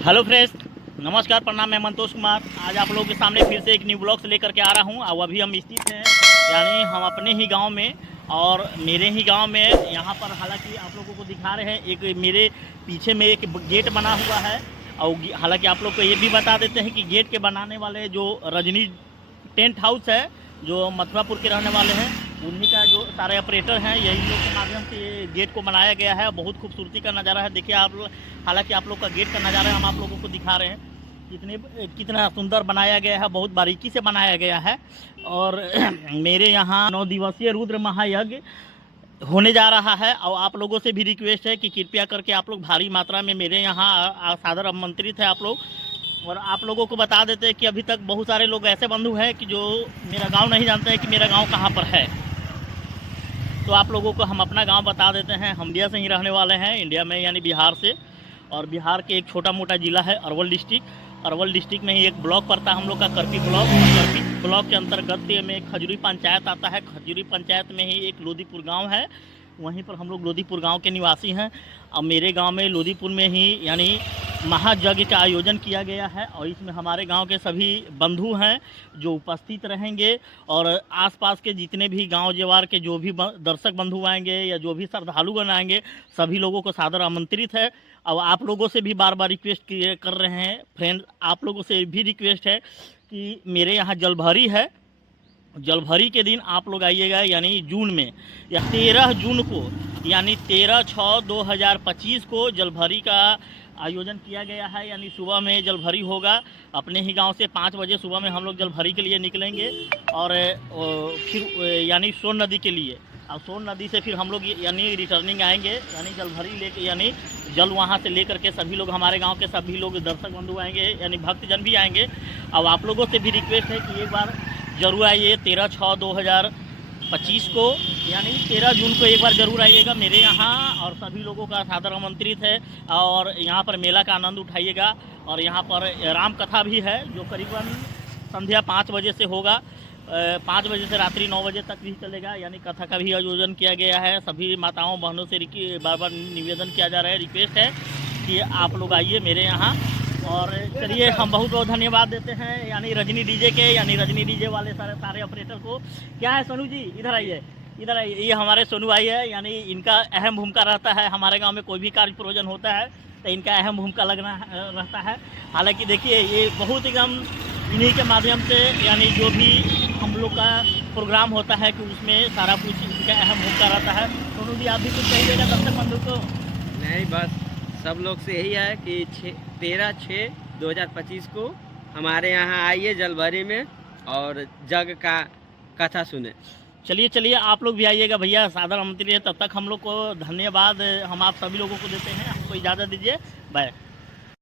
Hello friends, नमस्कार, प्रणाम। मैं मंतोष कुमार आज आप लोगों के सामने फिर से एक न्यू ब्लॉग से लेकर के आ रहा हूं। और अभी हम स्थित हैं यानी हम अपने ही गांव में और मेरे ही गांव में। यहां पर हालांकि आप लोगों को दिखा रहे हैं, एक मेरे पीछे में एक गेट बना हुआ है। और हालांकि आप लोग को ये भी बता देते हैं कि गेट के बनाने वाले जो रजनी टेंट हाउस है, जो मथुरापुर के रहने वाले हैं, उन्हीं का जो सारे ऑपरेटर हैं, यही लोग के माध्यम से ये गेट को बनाया गया है। बहुत खूबसूरती का नज़ारा है। देखिए आप, हालांकि आप लोग का गेट का नज़ारा हम आप लोगों को दिखा रहे हैं। कितना सुंदर बनाया गया है, बहुत बारीकी से बनाया गया है। और मेरे यहाँ 9 दिवसीय रुद्र महायज्ञ होने जा रहा है। और आप लोगों से भी रिक्वेस्ट है कि कृपया करके आप लोग भारी मात्रा में मेरे यहाँ सादर आमंत्रित है आप लोग। और आप लोगों को बता देते हैं कि अभी तक बहुत सारे लोग ऐसे बंधु हैं कि जो मेरा गांव नहीं जानते हैं कि मेरा गांव कहां पर है। तो आप लोगों को हम अपना गांव बता देते हैं। हम इंडिया से ही रहने वाले हैं, इंडिया में यानी बिहार से। और बिहार के एक छोटा मोटा ज़िला है अरवल डिस्ट्रिक्ट। अरवल डिस्ट्रिक्ट में ही एक ब्लॉक पड़ता है हम लोग का, करपी ब्लॉक। और करपी ब्लॉक के अंतर्गत में खजूरी पंचायत आता है। खजूरी पंचायत में ही एक लोदीपुर गांव है, वहीं पर हम लोग लोदीपुर गांव के निवासी हैं। अब मेरे गांव में लोदीपुर में ही यानी महायज्ञ का आयोजन किया गया है। और इसमें हमारे गांव के सभी बंधु हैं जो उपस्थित रहेंगे। और आसपास के जितने भी गांव जवार के जो भी दर्शक बंधु आएंगे या जो भी श्रद्धालुगण आएंगे, सभी लोगों को सादर आमंत्रित है। अब आप लोगों से भी बार बार रिक्वेस्ट कर रहे हैं फ्रेंड, आप लोगों से भी रिक्वेस्ट है कि मेरे यहाँ जलभरी है। जलभरी के दिन आप लोग आइएगा, यानी जून में या 13 जून को, यानी 13/6/2025 को जलभरी का आयोजन किया गया है। यानी सुबह में जलभरी होगा। अपने ही गांव से 5 बजे सुबह में हम लोग जलभरी के लिए निकलेंगे। और फिर यानी सोन नदी के लिए, और सोन नदी से फिर हम लोग यानी रिटर्निंग आएंगे, यानी जलभरी लेके, यानी जल वहाँ से लेकर के सभी लोग, हमारे गांव के सभी लोग दर्शक बंधु आएंगे, यानी भक्तजन भी आएंगे। अब आप लोगों से भी रिक्वेस्ट है कि एक बार ज़रूर आइए 13/6/2025 को, यानी 13 जून को एक बार ज़रूर आइएगा मेरे यहाँ। और सभी लोगों का सादर आमंत्रित है। और यहाँ पर मेला का आनंद उठाइएगा। और यहाँ पर राम कथा भी है, जो करीबन संध्या 5 बजे से होगा। 5 बजे से रात्रि 9 बजे तक भी चलेगा। यानी कथा का भी आयोजन किया गया है। सभी माताओं बहनों से बार बार निवेदन किया जा रहा है, रिक्वेस्ट है कि आप लोग आइए मेरे यहाँ। और चलिए, हम बहुत बहुत धन्यवाद देते हैं यानी रजनी डीजे के, यानी रजनी डीजे वाले सारे ऑपरेटर को। क्या है सोनू जी, इधर आइए, इधर आइए। ये हमारे सोनू भाई है, यानी इनका अहम भूमिका रहता है। हमारे गांव में कोई भी कार्य प्रयोजन होता है तो इनका अहम भूमिका लगना रहता है। हालांकि देखिए, ये बहुत एकदम इन्हीं के माध्यम से, यानी जो भी हम लोग का प्रोग्राम होता है कि उसमें सारा कुछ इनका अहम भूमिका रहता है। सोनू जी, आप भी कुछ कहिएगा दर्शक बंधु को? नहीं, बस सब लोग से यही है कि 13/6/2025 को हमारे यहाँ आइए जलभरी में और जग का कथा सुने। चलिए आप लोग भी आइएगा भैया, सादर आमंत्रित है। तब तक हम लोग को धन्यवाद हम आप सभी लोगों को देते हैं। हमको इजाज़त दीजिए, बाय।